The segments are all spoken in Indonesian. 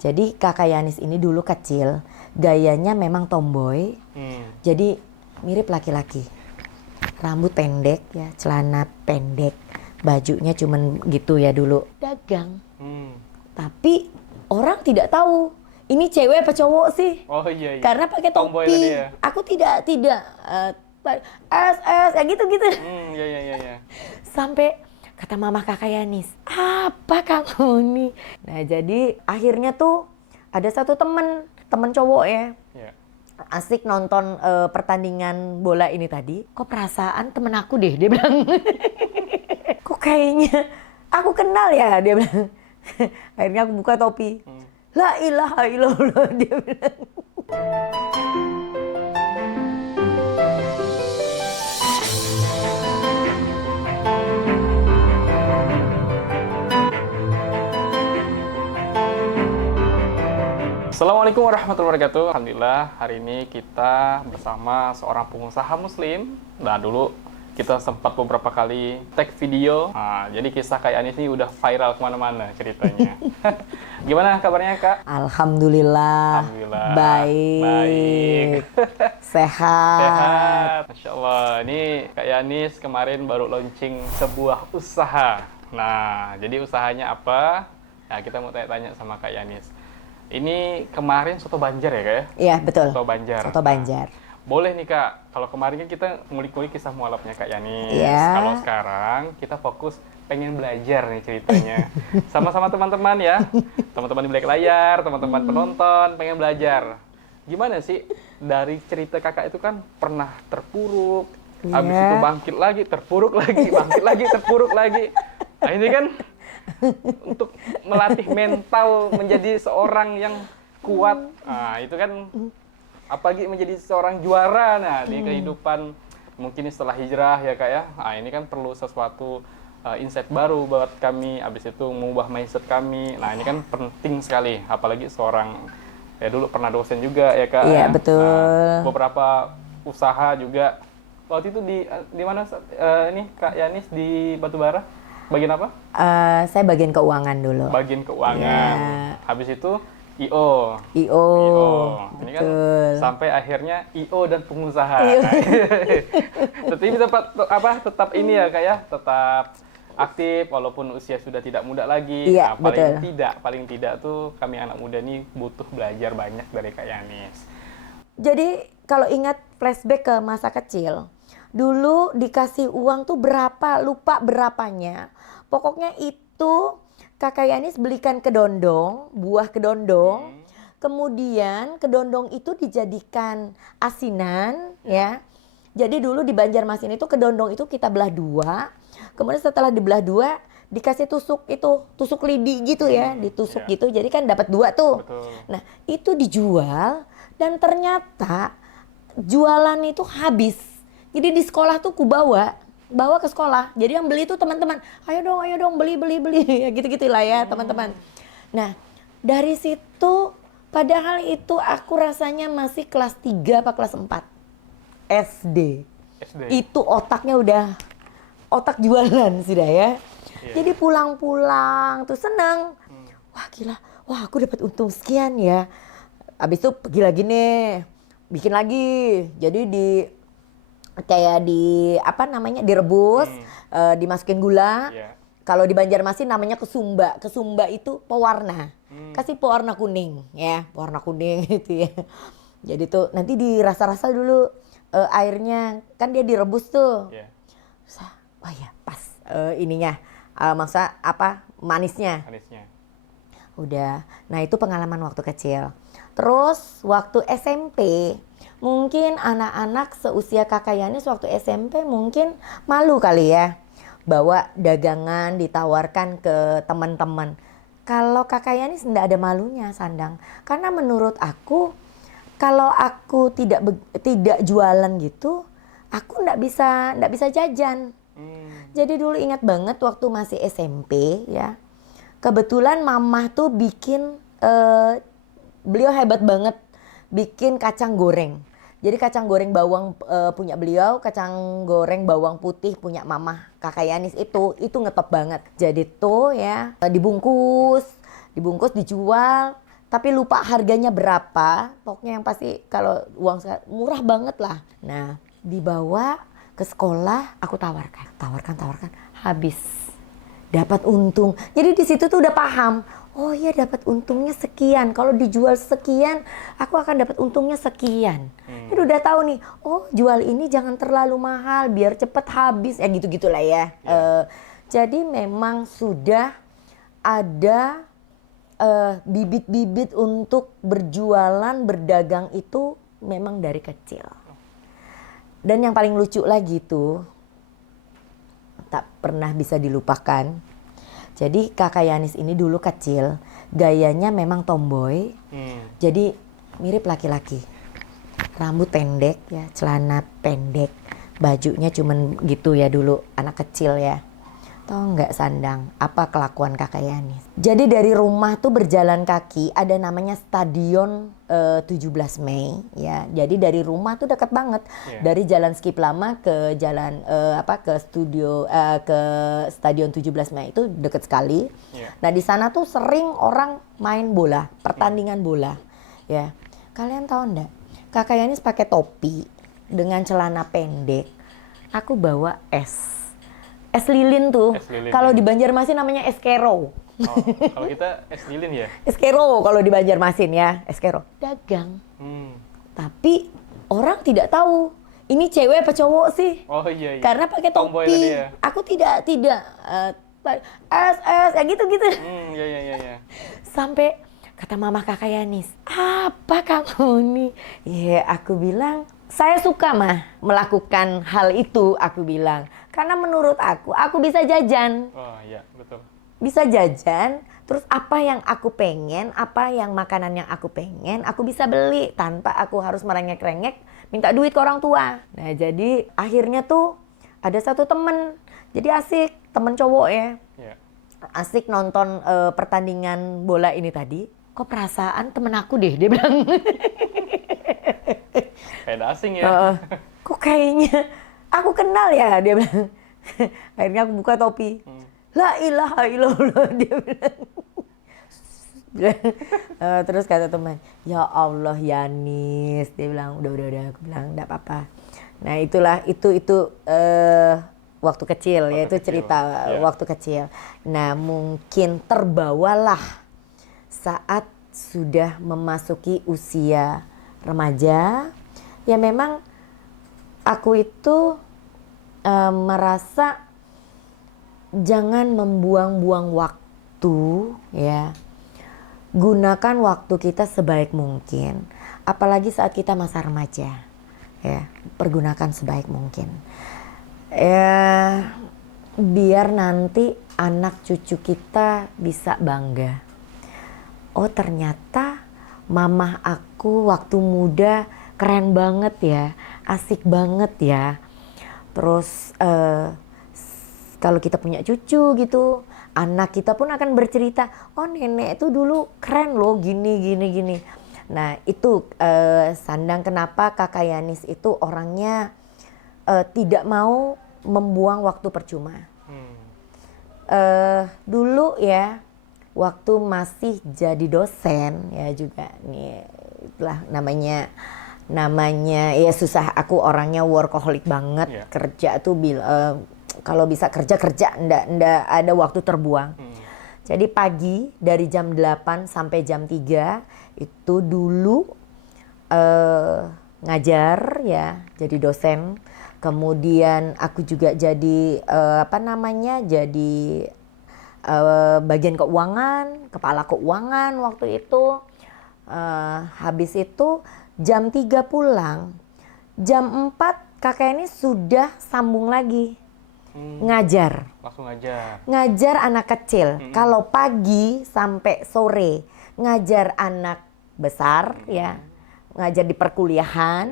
Jadi kakak Yanis ini dulu kecil, gayanya memang tomboy, jadi mirip laki-laki. Rambut pendek ya, celana pendek, bajunya cuman gitu ya dulu. Dagang. Tapi orang tidak tahu ini cewek apa cowok sih. Oh iya. Karena pakai Tomboy topi. tadi ya? Aku tidak ya gitu-gitu. Iya. Sampai kata mama kakak Yanis, apa kamu nih? Nah jadi akhirnya tuh ada satu temen cowok ya. Iya. Asik nonton pertandingan bola ini tadi. Kok perasaan temen aku deh, dia bilang. Kok kayaknya aku kenal ya, dia bilang. Akhirnya aku buka topi. La ilaha illallah, dia bilang. Assalamualaikum warahmatullahi wabarakatuh. Alhamdulillah hari ini kita bersama seorang pengusaha muslim. Nah dulu kita sempat beberapa kali tag video. Nah, jadi kisah Kak Yanis ini udah viral kemana-mana ceritanya. Gimana kabarnya Kak? Alhamdulillah. Alhamdulillah. Baik. Sehat. Sehat. Masya Allah. Ini Kak Yanis kemarin baru launching sebuah usaha. Nah jadi usahanya apa? Nah kita mau tanya-tanya sama Kak Yanis. Ini kemarin soto Banjar ya Kak ya? Iya betul. Soto Banjar. Soto Banjar. Nah, boleh nih Kak, kalau kemarin kan kita ngulik-ngulik kisah mualafnya Kak Yanis. Iya. Kalau sekarang kita fokus pengen belajar nih ceritanya. Sama-sama teman-teman ya. Teman-teman di belakang layar, teman-teman penonton pengen belajar. Gimana sih dari cerita kakak itu kan pernah terpuruk, habis itu bangkit lagi, terpuruk lagi, bangkit lagi, terpuruk lagi. Nah ini kan untuk melatih mental menjadi seorang yang kuat. Nah, itu kan apalagi menjadi seorang juara di kehidupan mungkin setelah hijrah ya Kak ya. Nah, ini kan perlu sesuatu insight baru buat kami, habis itu mengubah mindset kami. Nah, ini kan penting sekali apalagi seorang ya dulu pernah dosen juga ya Kak. Iya, ya. betul. Nah, beberapa usaha juga. Waktu itu di mana ini Kak Yanis di Batubara? Bagian apa? Saya bagian keuangan dulu. Bagian keuangan. Ya. Habis itu IO. IO. Ini kan sampai akhirnya IO dan pengusaha. IO. Tetapi tetap ini ya Kak ya, tetap aktif walaupun usia sudah tidak muda lagi. Iya, Nah, betul. paling tidak tuh kami anak muda ini butuh belajar banyak dari Kak Yanis. Jadi kalau ingat flashback ke masa kecil, dulu dikasih uang tuh berapa, lupa berapanya. Pokoknya itu kakak Yanis belikan kedondong, buah kedondong. Kemudian kedondong itu dijadikan asinan ya. Jadi dulu di Banjarmasin itu kedondong itu kita belah dua. Kemudian setelah dibelah dua dikasih tusuk lidi gitu ya, ditusuk gitu. Jadi kan dapat dua tuh. Betul. Nah, itu dijual dan ternyata jualan itu habis. Jadi di sekolah tuh bawa ke sekolah. Jadi yang beli itu teman-teman, ayo dong beli ya gitu-gitu lah ya teman-teman. Nah dari situ padahal itu aku rasanya masih kelas 3 apa kelas 4 SD. Itu otaknya udah otak jualan sudah ya. Jadi pulang-pulang tuh senang. Wah gila, wah aku dapat untung sekian ya. Abis itu pergi lagi nih, bikin lagi. Jadi direbus, dimasukin gula. Kalau di Banjarmasin namanya kesumba. Kesumba itu pewarna. Kasih pewarna kuning ya, pewarna kuning itu ya. Jadi tuh nanti dirasa-rasa dulu airnya, kan dia direbus tuh. Wah ya pas ininya, manisnya. Udah. Nah itu pengalaman waktu kecil. Terus waktu SMP, mungkin anak-anak seusia kakak Yanis waktu SMP mungkin malu kali ya. Bawa dagangan ditawarkan ke teman-teman. Kalau kakak Yanis enggak ada malunya Sandang. Karena menurut aku, kalau aku tidak jualan gitu, aku enggak bisa jajan. Jadi dulu ingat banget waktu masih SMP ya. Kebetulan mamah tuh bikin, beliau hebat banget bikin kacang goreng. Jadi kacang goreng bawang punya beliau, kacang goreng bawang putih punya mamah kakak Yanis itu ngetop banget. Jadi tuh ya dibungkus dijual. tapi lupa harganya berapa. Pokoknya yang pasti kalau uang murah banget lah. Nah, dibawa ke sekolah, aku tawarkan, habis. Dapat untung. Jadi di situ tuh udah paham. Oh iya, dapat untungnya sekian. Kalau dijual sekian, aku akan dapat untungnya sekian. Jadi udah tahu nih. Oh, jual ini jangan terlalu mahal, biar cepet habis. Ya gitu-gitulah ya. Jadi memang sudah ada bibit-bibit untuk berjualan, berdagang itu memang dari kecil. Dan yang paling lucu lagi tuh, tak pernah bisa dilupakan. Jadi kakak Yanis ini dulu kecil, gayanya memang tomboy. Jadi mirip laki-laki. Rambut pendek ya, celana pendek, bajunya cuman gitu ya dulu, anak kecil ya. Tahu nggak Sandang, apa kelakuan kakak Yanis? Jadi dari rumah tuh berjalan kaki, ada namanya Stadion 17 Mei ya. Jadi dari rumah tuh dekat banget. Dari Jalan Skip Lama ke jalan ke Stadion 17 Mei itu dekat sekali. Nah, di sana tuh sering orang main bola, pertandingan bola. Ya. Kalian tahu nggak? Kakak Yanis pakai topi dengan celana pendek. Aku bawa es lilin tuh. Kalau di Banjarmasin namanya es kero. Kalau kita es lilin ya? Es kero kalau di Banjarmasin ya, es kero. Dagang. Tapi orang tidak tahu ini cewek apa cowok sih. Oh iya. Karena pakai topi. Aku tidak es ya gitu-gitu. Iya. Sampai kata mama kakak Yanis, apa kamu nih? Ya aku bilang, saya suka mah melakukan hal itu, aku bilang. Karena menurut aku bisa jajan. Oh iya, betul. Bisa jajan, terus apa yang aku pengen, apa yang makanan yang aku pengen, aku bisa beli tanpa aku harus merengek-rengek minta duit ke orang tua. Nah, jadi akhirnya tuh ada satu temen, jadi asik, temen cowok ya. Asik nonton pertandingan bola ini tadi. Kok perasaan temen aku deh, dia bilang. Kayak asing ya. Kok kayaknya aku kenal ya, dia bilang. Akhirnya aku buka topi. La ilaha illallah, dia bilang. Terus kata teman, ya Allah Yanis, dia bilang udah, aku bilang enggak apa-apa. Nah itulah itu waktu kecil ya, itu cerita waktu kecil. Nah mungkin terbawalah saat sudah memasuki usia remaja, ya memang aku itu merasa jangan membuang-buang waktu ya. Gunakan waktu kita sebaik mungkin, apalagi saat kita masa remaja ya, pergunakan sebaik mungkin ya, biar nanti anak cucu kita bisa bangga. Oh ternyata mamah aku waktu muda keren banget ya, asik banget ya. Terus kalau kita punya cucu gitu, anak kita pun akan bercerita, oh nenek itu dulu keren loh gini. Nah itu Sandang kenapa kakak Yanis itu orangnya tidak mau membuang waktu percuma. Dulu ya, waktu masih jadi dosen ya juga nih, itulah namanya ya susah, aku orangnya workaholic banget. Kerja tuh kalau bisa kerja ndak ada waktu terbuang. Jadi pagi dari jam 8 sampai jam 3 itu dulu ngajar ya, jadi dosen. Kemudian aku juga jadi jadi bagian keuangan, kepala keuangan waktu itu. Habis itu jam 3 pulang, jam 4 kakak ini sudah sambung lagi ngajar. Langsung ngajar. Ngajar anak kecil. Kalau pagi sampai sore ngajar anak besar ya, ngajar di perkuliahan.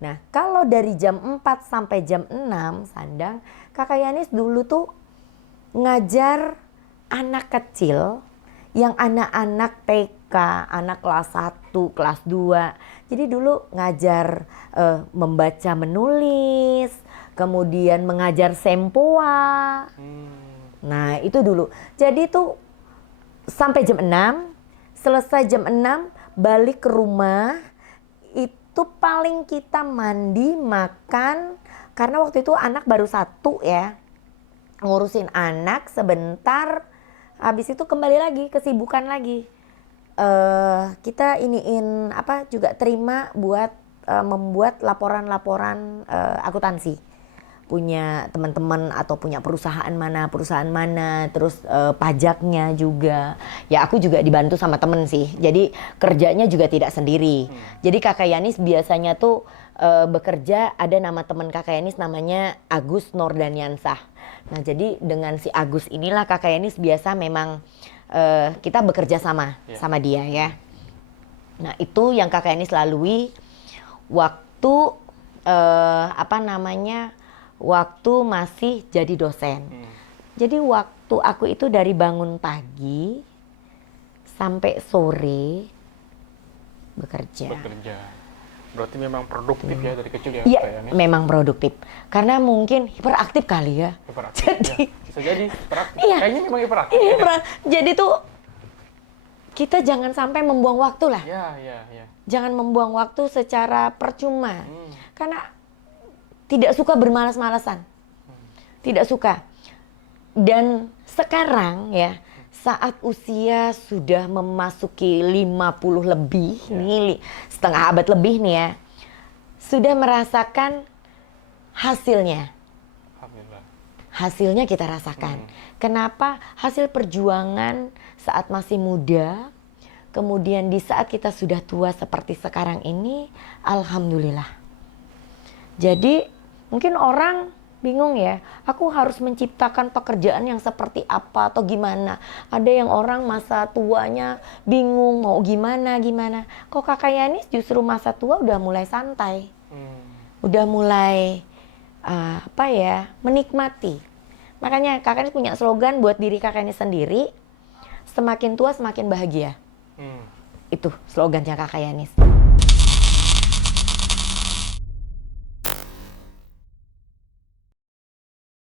Nah, kalau dari jam 4 sampai jam 6, Sandang, kakak Yanis dulu tuh ngajar anak kecil yang anak-anak TK, anak kelas 1, kelas 2. Jadi dulu ngajar membaca menulis, kemudian mengajar sempoa. Nah, itu dulu. Jadi tuh sampai jam 6, selesai jam 6, balik ke rumah, itu paling kita mandi, makan, karena waktu itu anak baru 1 ya. Ngurusin anak sebentar, habis itu kembali lagi, kesibukan lagi. Kita iniin juga terima buat membuat laporan-laporan akuntansi. Punya teman-teman atau punya perusahaan mana, terus pajaknya juga. Ya aku juga dibantu sama temen sih, jadi kerjanya juga tidak sendiri. Jadi Kakak Yanis biasanya tuh bekerja, ada nama teman Kakak Yanis namanya Agus Nordaniansah. Nah jadi dengan si Agus inilah Kakak Yanis biasa memang kita bekerja sama dia ya. Nah itu yang Kakak Yanis lalui waktu waktu masih jadi dosen. Jadi waktu aku itu dari bangun pagi sampai sore bekerja. Berarti memang produktif ya dari kecil ya? Iya, kayaknya. memang produktif. Karena mungkin hiperaktif kali ya. Hiperaktif. Jadi, ya. Bisa jadi hiperaktif. Iya. Kayaknya memang hiperaktif. iya, jadi tuh kita jangan sampai membuang waktu lah. Iya. Jangan membuang waktu secara percuma. Karena tidak suka bermalas-malasan. Tidak suka. Dan sekarang ya, saat usia sudah memasuki 50 lebih, nih setengah abad lebih nih ya, sudah merasakan hasilnya. Alhamdulillah. Hasilnya kita rasakan. Kenapa? Hasil perjuangan saat masih muda, kemudian di saat kita sudah tua seperti sekarang ini, alhamdulillah. Jadi mungkin orang bingung ya, aku harus menciptakan pekerjaan yang seperti apa atau gimana. Ada yang orang masa tuanya bingung mau gimana. Kok Kakak Yanis justru masa tua udah mulai santai. Udah mulai menikmati. Makanya Kakak Yanis punya slogan buat diri Kakak Yanis sendiri, semakin tua semakin bahagia. Itu slogannya Kakak Yanis.